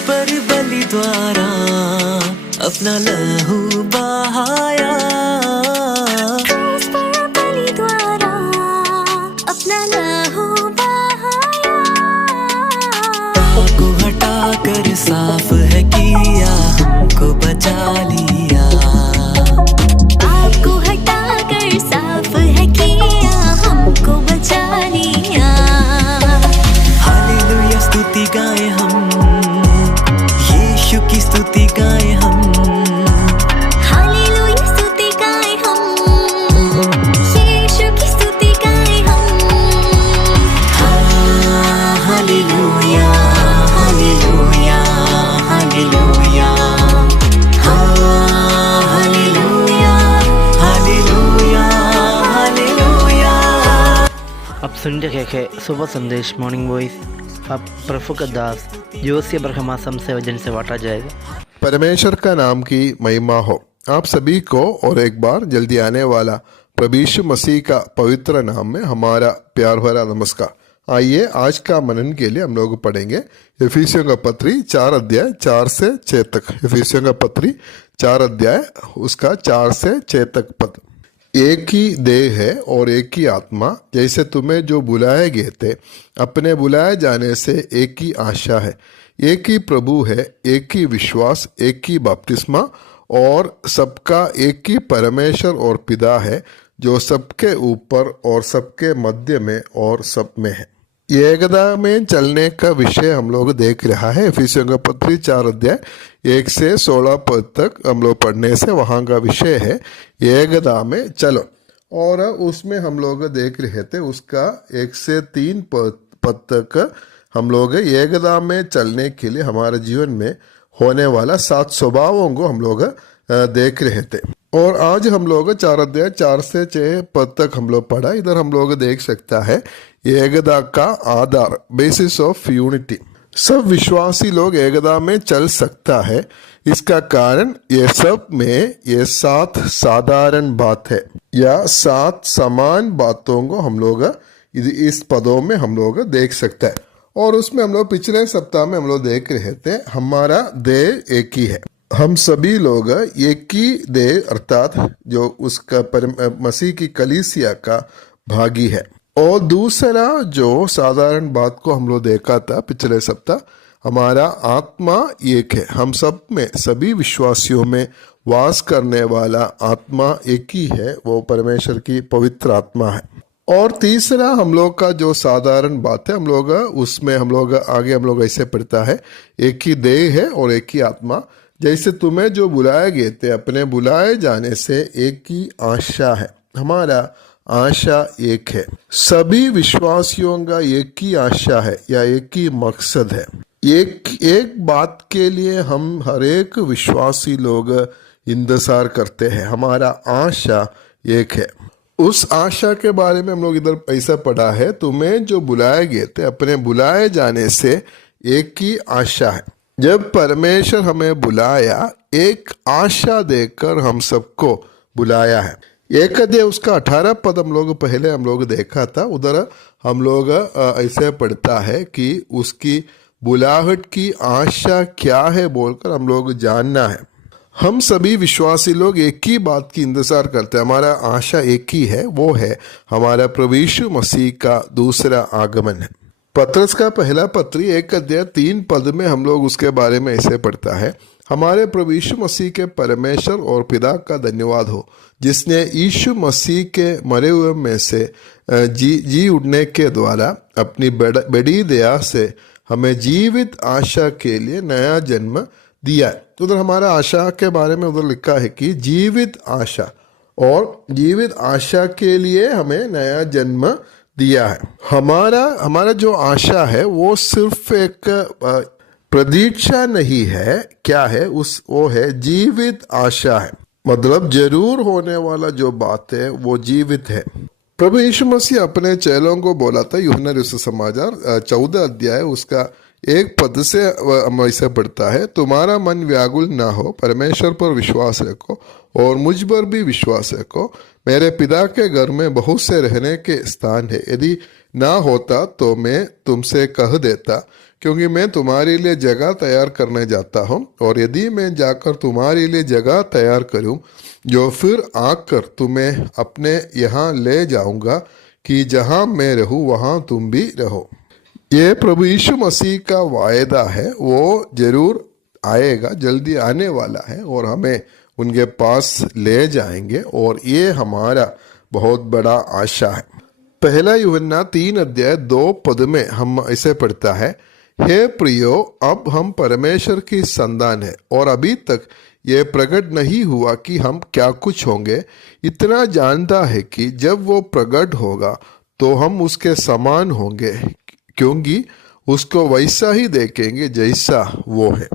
पर बलि द्वारा अपना लहू बहाया, क्रूस पर बलि द्वारा अपना लहू बहाया। पाप को हटा कर साफ है किया, हमको बचा लिया। पाप को हटा कर साफ है किया, हमको बचा लिया। हालेलुया स्तुति गाए हम, यीशु की स्तुति गाए हम। हालेलुया स्तुति गाए हम, यीशु की स्तुति गाए हम। Hallelujah hallelujah hallelujah, hallelujah hallelujah hallelujah. आप सुन रहे हैं सुबह संदेश मॉर्निंग वॉइस। अब प्रफुल्ल दास जोशी ब्रह्मा से वजन से बांटा जाएगा। परमेश्वर का नाम की महिमा हो। आप सभी को और एक बार जल्दी आने वाला प्रभु यीशु मसीह का पवित्र नाम में हमारा प्यार भरा नमस्कार। आइए आज का मनन के लिए हम लोग पढ़ेंगे इफिसियों का पत्री 4 अध्याय 4 से 6 तक। इफिसियों का पत्री 4 अध्याय उसका 4 से 6 तक पद। एक ही देह है और एक ही आत्मा, जैसे तुम्हें जो बुलाए गए थे अपने बुलाए जाने से एक ही आशा है। एक ही प्रभु है, एक ही विश्वास, एक ही बपतिस्मा और सबका एक ही परमेश्वर और पिता है, जो सबके ऊपर और सबके मध्य में और सब में है। एकता में चलने का विषय हम लोग देख रहा है। इफिसियों का पत्री 4 अध्याय 1 से 16 पद तक हम लोग पढ़ने से वहाँ का विषय है एकता में चलो। और उसमें हम लोग देख रहे थे उसका 1 से 3 पद तक हम लोग एकता में चलने के लिए हमारे जीवन में होने वाला 7 स्वभावों को हम लोग देख रहे थे। और आज हम लोग 4 अध्याय 4 से 6 पद तक हम लोग पढ़ा। इधर हम लोग देख सकता है एकता का आधार, बेसिस ऑफ यूनिटी। सब विश्वासी लोग एकता में चल सकता है। इसका कारण ये सब में ये 7 साधारण बात है या 7 समान बातों को हम लोग इस पदों में हम लोग देख सकता है। और उसमें हम लोग पिछले सप्ताह में हम लोग देख रहे थे हमारा देह एक ही है। हम सभी लोग एक ही देह अर्थात जो उसका मसीह की कलीसिया का भागी है। और दूसरा जो साधारण बात को हम लोग देखा था पिछले सप्ताह, हमारा आत्मा एक है। हम सब में सभी विश्वासियों में वास करने वाला आत्मा एक ही है, वो परमेश्वर की पवित्र आत्मा है। और तीसरा हम लोग का जो साधारण बात है हम लोग उसमें हम लोग आगे हम लोग ऐसे पढ़ता है एक ही देह है और एक ही आत्मा, जैसे तुम्हें जो बुलाए गए थे अपने बुलाए जाने से एक ही आशा है। हमारा आशा एक है। सभी विश्वासियों का एक ही आशा है या एक ही मकसद है। एक बात के लिए हम हर एक विश्वासी लोग इंतजार करते हैं। हमारा आशा एक है। उस आशा के बारे में हम लोग इधर ऐसा पढ़ा है, तुम्हें जो बुलाए गए थे अपने बुलाए जाने से एक ही आशा है। जब परमेश्वर हमें बुलाया एक आशा देकर हम सबको बुलाया है। एक अध्याय उसका 18 पद हम लोग पहले हम लोग देखा था। उधर हम लोग ऐसे पढ़ता है कि उसकी बुलाहट की आशा क्या है बोलकर हम लोग जानना है। हम सभी विश्वासी लोग एक ही बात की इंतजार करते हैं। हमारा आशा एक ही है, वो है हमारा प्रभु यीशु मसीह का दूसरा आगमन है। पत्रस का पहला पत्री 1 अध्याय 3 पद में हम लोग उसके बारे में ऐसे पढ़ता है, हमारे प्रभु यीशु मसीह के परमेश्वर और पिता का धन्यवाद हो, जिसने यीशु मसीह के मरे हुए में से जी उठने के द्वारा अपनी बड़ी दया से हमें जीवित आशा के लिए नया जन्म दिया है। उधर हमारा आशा के बारे में उधर लिखा है कि जीवित आशा, और जीवित आशा के लिए हमें नया जन्म दिया है। हमारा जो आशा है वो सिर्फ एक प्रतीक्षा नहीं है। क्या है वो है जीवित आशा है। मतलब जरूर होने वाला जो बात है वो जीवित है। प्रभु यीशु मसीह अपने चेलों को बोला था, यूहन्ना रचित सुसमाचार 14 अध्याय उसका 1 पद से हम ऐसे पढ़ता है, तुम्हारा मन व्याकुल ना हो, परमेश्वर पर विश्वास रखो और मुझ पर भी विश्वास रखो। मेरे पिता के घर में बहुत से रहने के स्थान है, यदि ना होता तो मैं तुमसे कह देता, क्योंकि मैं तुम्हारे लिए जगह तैयार करने जाता हूँ, और यदि मैं जाकर तुम्हारे लिए जगह तैयार करूँ जो फिर आकर तुम्हें अपने यहाँ ले जाऊँगा कि जहाँ मैं रहूँ वहाँ तुम भी रहो। ये प्रभु यीशु मसीह का वायदा है, वो जरूर आएगा, जल्दी आने वाला है और हमें उनके पास ले जाएंगे, और ये हमारा बहुत बड़ा आशा है। पहला यूहन्ना 3:2 में हम ऐसे पढ़ता है, हे प्रियो, अब हम परमेश्वर की संतान है और अभी तक ये प्रकट नहीं हुआ कि हम क्या कुछ होंगे। इतना जानता है कि जब वो प्रकट होगा तो हम उसके समान होंगे, क्योंकि उसको वैसा ही देखेंगे जैसा वो है।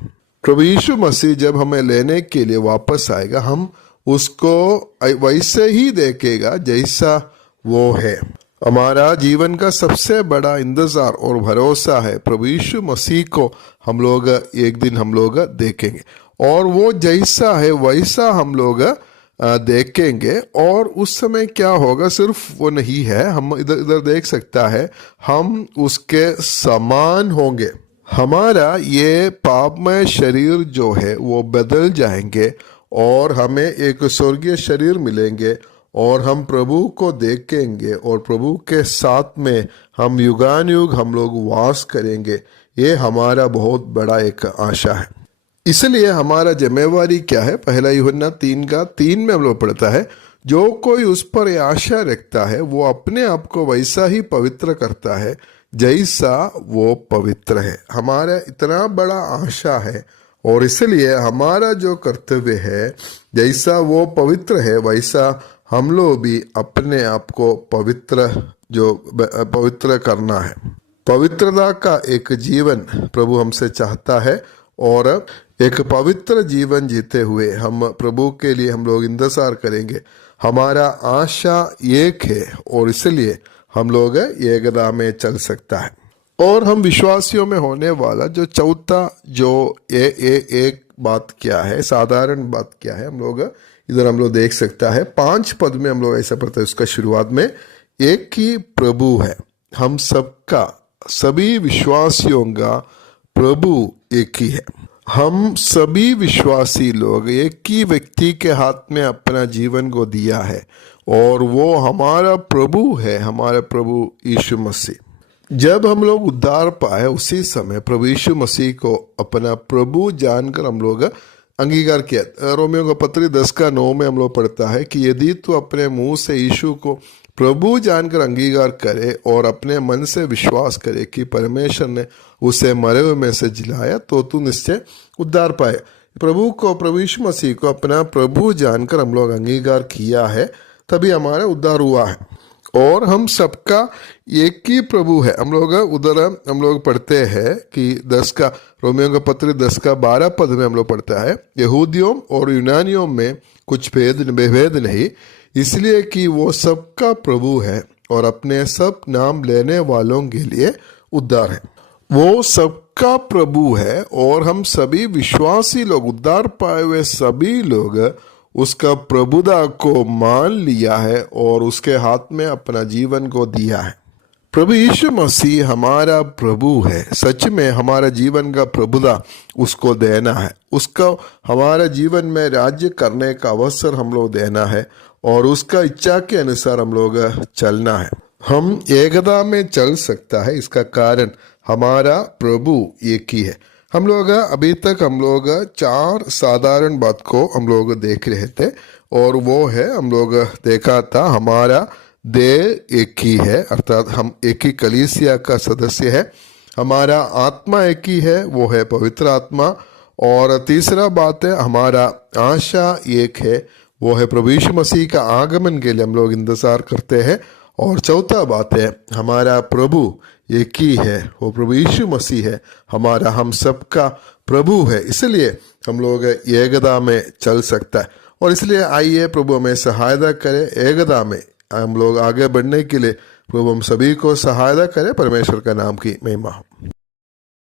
प्रभु यीशु मसीह जब हमें लेने के लिए वापस आएगा, हम उसको वैसे ही देखेगा जैसा वो है। हमारा जीवन का सबसे बड़ा इंतजार और भरोसा है प्रभु यीशु मसीह को हम लोग एक दिन हम लोग देखेंगे, और वो जैसा है वैसा हम लोग देखेंगे। और उस समय क्या होगा, सिर्फ वो नहीं है, हम इधर इधर देख सकता है, हम उसके समान होंगे। हमारा ये पापमय शरीर जो है वो बदल जाएंगे और हमें एक स्वर्गीय शरीर मिलेंगे, और हम प्रभु को देखेंगे और प्रभु के साथ में हम युगान युग हम लोग वास करेंगे। ये हमारा बहुत बड़ा एक आशा है। इसलिए हमारा जिम्मेवारी क्या है, पहला यूहन्ना 3:3 में हम लोग पढ़ता है, जो कोई उस पर आशा रखता है वो अपने आप को वैसा ही पवित्र करता है जैसा वो पवित्र है। हमारा इतना बड़ा आशा है, और इसलिए हमारा जो कर्तव्य है, जैसा वो पवित्र है वैसा हम लोग भी अपने आप को पवित्र करना है। पवित्रता का एक जीवन प्रभु हमसे चाहता है, और एक पवित्र जीवन जीते हुए हम प्रभु के लिए हम लोग इंतजार करेंगे। हमारा आशा एक है, और इसलिए हम लोग एकता में चल सकता है। और हम विश्वासियों में होने वाला जो चौथा जो एक बात क्या है, साधारण बात क्या है, हम लोग इधर हम लोग देख सकता है 5 पद में हम लोग ऐसा पढ़ते हैं। उसका शुरुआत में एक ही प्रभु है, हम सबका, सभी विश्वासियों का प्रभु एक ही है। हम सभी विश्वासी लोग एक ही व्यक्ति के हाथ में अपना जीवन को दिया है, और वो हमारा प्रभु है, हमारा प्रभु यीशु मसीह। जब हम लोग उद्धार पाए उसी समय प्रभु यीशु मसीह को अपना प्रभु जानकर हम लोग अंगीकार किया। रोमियो का पत्री 10:9 में हम लोग पढ़ता है कि यदि तू अपने मुंह से यीशु को प्रभु जानकर अंगीकार करे और अपने मन से विश्वास करे कि परमेश्वर ने उसे मरे हुए में से जिलाया, तो तू निश्चय उद्धार पाए। प्रभु यीशु मसीह को अपना प्रभु जानकर हम लोग अंगीकार किया है, तभी हमारा उद्धार हुआ है। और हम सबका एक ही प्रभु है। हम लोग उधर हम लोग पढ़ते हैं कि रोमियो का पत्र 10:12 पद में हम लोग पढ़ता है, यहूदियों और यूनानियों में कुछ भेद नहीं, इसलिए कि वो सबका प्रभु है और अपने सब नाम लेने वालों के लिए उद्धार है। वो सबका प्रभु है, और हम सभी विश्वासी लोग, उद्धार पाए हुए सभी लोग उसका प्रभुता को मान लिया है और उसके हाथ में अपना जीवन को दिया है। प्रभु यीशु मसीह हमारा प्रभु है। सच में हमारा जीवन का प्रभुता उसको देना है, उसका हमारा जीवन में राज्य करने का अवसर हम लोग देना है, और उसका इच्छा के अनुसार हम लोग चलना है। हम एकता में चल सकता है, इसका कारण हमारा प्रभु एक ही है। हम लोग अभी तक हम लोग 4 साधारण बात को हम लोग देख रहे थे, और वो है हम लोग देखा था हमारा देह एक ही है, अर्थात हम एक ही कलीसिया का सदस्य है। हमारा आत्मा एक ही है, वो है पवित्र आत्मा। और तीसरा बात है हमारा आशा एक है, वो है प्रभु यीशु मसीह का आगमन के लिए हम लोग इंतजार करते हैं। और चौथा बात है हमारा प्रभु एक ही है, वो प्रभु यीशु मसीह है, हमारा हम सबका प्रभु है। इसलिए हम लोग एकता में चल सकता है, और इसलिए आइए प्रभु हमें सहायता करे एकता में हम लोग आगे बढ़ने के लिए। प्रभु हम सभी को सहायता करे। परमेश्वर का नाम की महिमा हो।